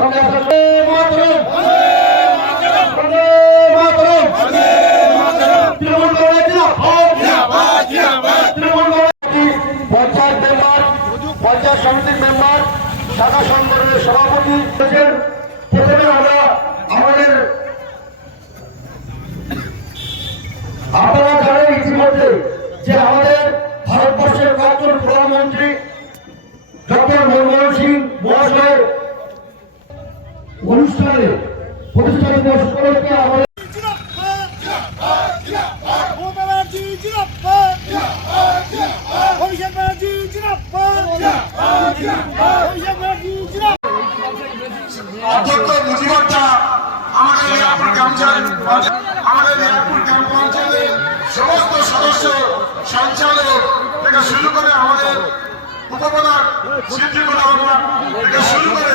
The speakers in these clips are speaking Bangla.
পঞ্চায়েত সমিতির মেম্বার শাখা সংগঠনের সভাপতি প্রথমে আমরা আমাদের আপনারা জানেন ইতিমধ্যে যে আমাদের ভারতবর্ষের অধ্যক্ষ মুজিবরটা আমাদের এয়ারপুর ক্যাম্প আমাদের এয়ারপুর ক্যাম্প সমস্ত সদস্য সঞ্চালক থেকে শুরু করে আমাদের উপপ্রধান শিল্পী থেকে শুরু করে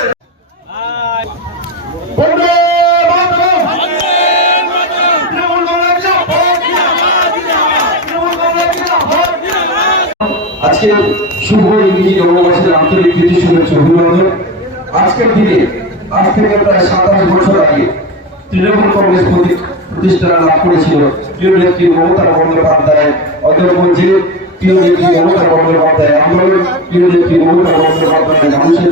বন্দে মাতরম তৃণমূল কংগ্রেস জিন্দাবাদ তৃণমূল কংগ্রেস জিন্দাবাদ আজকে শুভ ইংরেজি নববর্ষের আন্তরিক প্রীতি, শুভেচ্ছা, অভিনন্দন। আজকের দিনে, আজ থেকে প্রায় সাতাশ বছর আগে তৃণমূল কংগ্রেস প্রতি- প্রতিষ্ঠা লাভ করেছিল প্রিয় নেত্রী মমতা বন্দ্যোপাধ্যায় অধ্যক্ষমন্ত্রী প্রিয় নেত্রী মমতা বন্দ্যোপাধ্যায় আন্দোলন প্রিয় নেত্রী মমতা বন্দ্যোপাধ্যায় মানুষের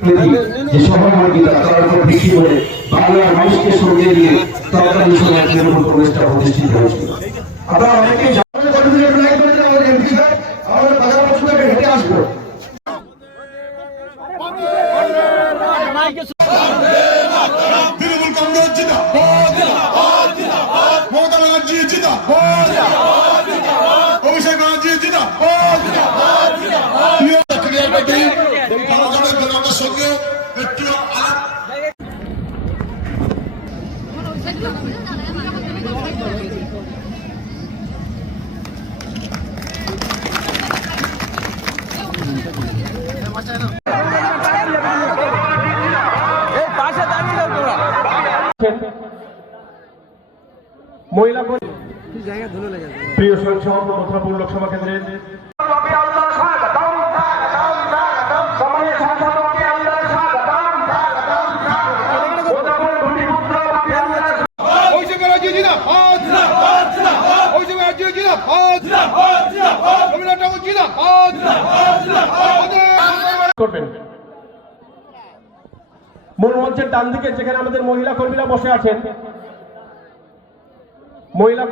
প্রতি যে সহমর্মিতা, তার উপর ভিত্তি করে বাংলার মানুষকে সঙ্গে নিয়ে তৎকালীন সময় তৃণমূল কংগ্রেসটা প্রতিষ্ঠিত হয়েছিল। আপনারা অনেকেই মহিলা কর্মী প্রিয় স্বয়ংসেবক মথুরাপুর লোকসভা কেন্দ্রের অভিষেক মঞ্চের ডান দিকে যেখানে আমাদের মহিলা কর্মীরা বসে আছেন। মহিলা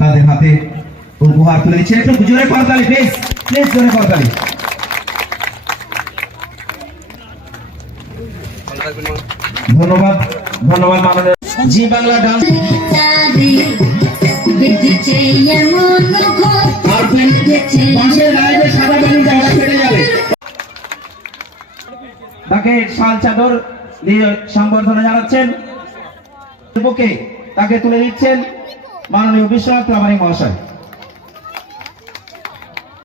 তাদের হাতে উপহার তুলে দিচ্ছে। একটু জোরে করতালি প্লিজ প্লিজ জোরে করতালি ধন্যবাদ ধন্যবাদ মাননীয় জি বাংলা ডান্স তাকে শাল চাদর দিয়ে সংবর্ধনা জানাচ্ছেন। তাকে তুলে দিচ্ছেন মাননীয় বিশ্বনাথ প্রামাণিক মহাশয়।